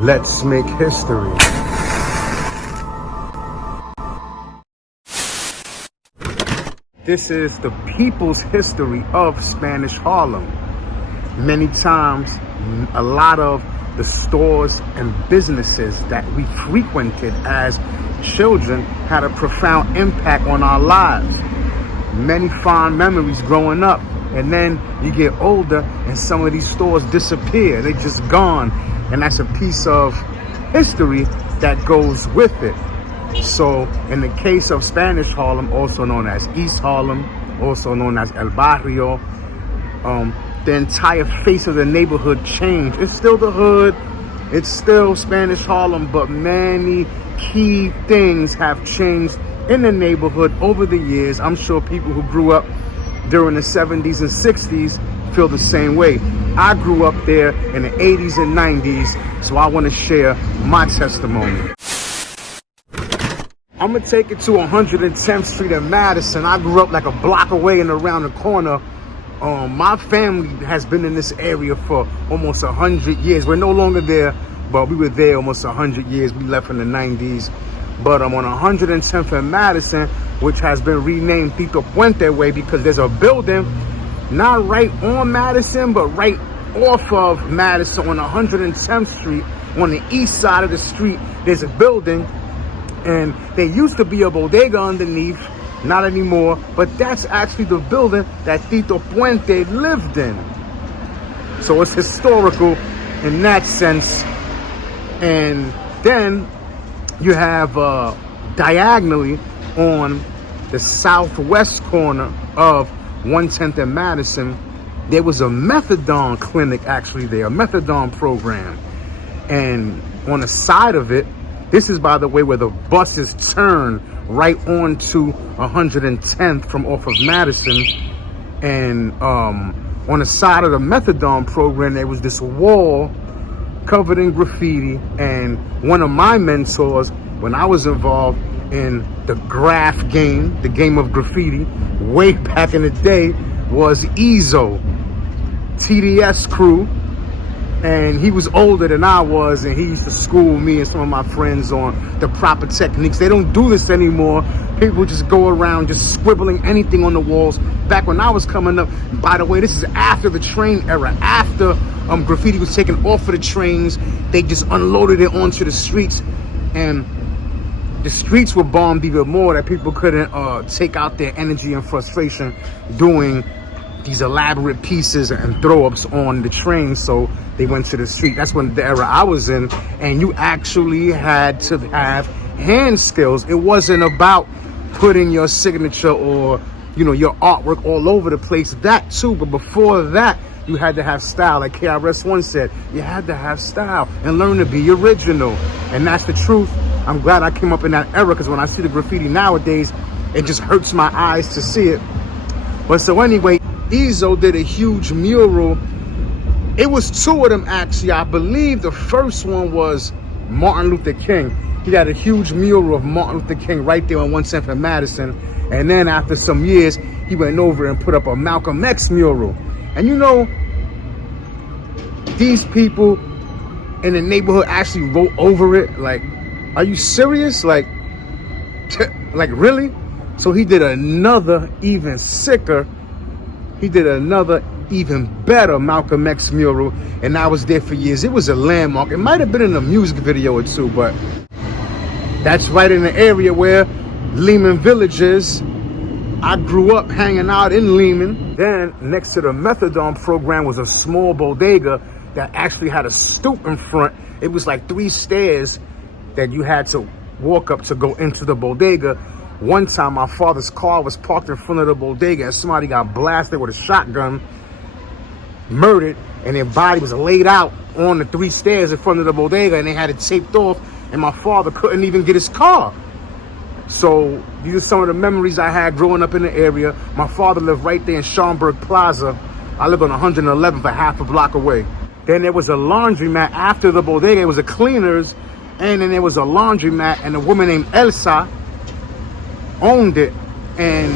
Let's make history. This is the people's history of Spanish Harlem. Many times, a lot of the stores and businesses that we frequented as children had a profound impact on our lives. Many fond memories growing up, and then you get older and some of these stores disappear. They're just gone, and that's a piece of history that goes with it. So in the case of Spanish Harlem, also known as East Harlem, also known as El Barrio, the entire face of the neighborhood changed. It's still the hood, it's still Spanish Harlem, but many key things have changed in the neighborhood over the years. I'm sure people who grew up during the 70s and 60s feel the same way. I grew up there in the 80s and 90s, so I want to share my testimony. I'm gonna take it to 110th Street in Madison. I grew up like a block away and around the corner. My family has been in this area for almost 100 years. We're no longer there, but we were there almost 100 years. We left in the 90s. But I'm on 110th and Madison, which has been renamed Tito Puente Way, because there's a building not right on Madison, but right off of Madison on 110th Street on the east side of the street. There's a building, and there used to be a bodega underneath, not anymore, but that's actually the building that Tito Puente lived in. So it's historical in that sense. And then you have diagonally on the southwest corner of 110th and Madison, there was a methadone clinic actually there, a methadone program. And on the side of it, this is, by the way, where the buses turn right onto 110th from off of Madison. And on the side of the methadone program, there was this wall covered in graffiti. And one of my mentors, when I was involved in the graph game, the game of graffiti, way back in the day, was Ezo, TDS crew. And he was older than I was, and he used to school me and some of my friends on the proper techniques. They don't do this anymore. People just go around just scribbling anything on the walls. Back when I was coming up, by the way, this is after the train era, after graffiti was taken off of the trains. They just unloaded it onto the streets, and the streets were bombed even more, that people couldn't take out their energy and frustration doing these elaborate pieces and throw-ups on the train, so they went to the street. That's when the era I was in, and you actually had to have hand skills. It wasn't about putting your signature or, you know, your artwork all over the place. That too, but before that, you had to have style. Like KRS-One said, you had to have style and learn to be original. And that's the truth. I'm glad I came up in that era, because when I see the graffiti nowadays, it just hurts my eyes to see it. But so anyway, Ezo did a huge mural. It was two of them, actually. I believe the first one was Martin Luther King. He had a huge mural of Martin Luther King right there on 110th and Madison. And then after some years, he went over and put up a Malcolm X mural. And you know, these people in the neighborhood actually wrote over it. Like, are you serious? Like really? So he did another even sicker. He did another even better Malcolm X mural, and I was there for years. It was a landmark. It might have been in a music video or two, but that's right in the area where Lehman Village is. I grew up hanging out in Lehman. Then next to the methadone program was a small bodega that actually had a stoop in front. It was like 3 stairs that you had to walk up to go into the bodega. One time, my father's car was parked in front of the bodega, and somebody got blasted with a shotgun, murdered, and their body was laid out on the 3 stairs in front of the bodega, and they had it taped off, and my father couldn't even get his car. So these are some of the memories I had growing up in the area. My father lived right there in Schaumburg Plaza. I lived on 111th, a half a block away. Then there was a laundromat after the bodega. It was a cleaners, and then there was a laundromat, and a woman named Elsa owned it, and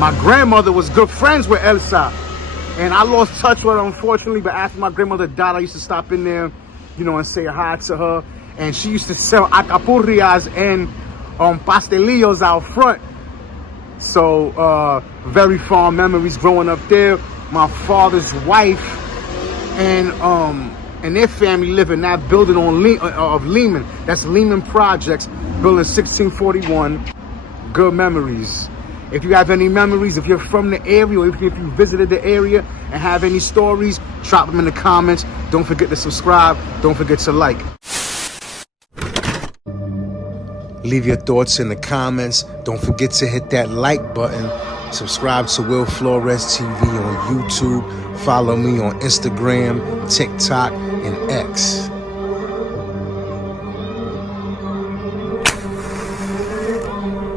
my grandmother was good friends with Elsa, and I lost touch with her, unfortunately. But after my grandmother died, I used to stop in there, you know, and say hi to her. And she used to sell acapurrias and pastelillos out front. So very fond memories growing up there. My father's wife and their family live in that building of Lehman. That's Lehman Projects, building 1641. Good memories. If you have any memories, if you're from the area, or if you visited the area and have any stories, drop them in the comments. Don't forget to subscribe. Don't forget to like. Leave your thoughts in the comments. Don't forget to hit that like button. Subscribe to Will Flores TV on YouTube. Follow me on Instagram, TikTok, and X.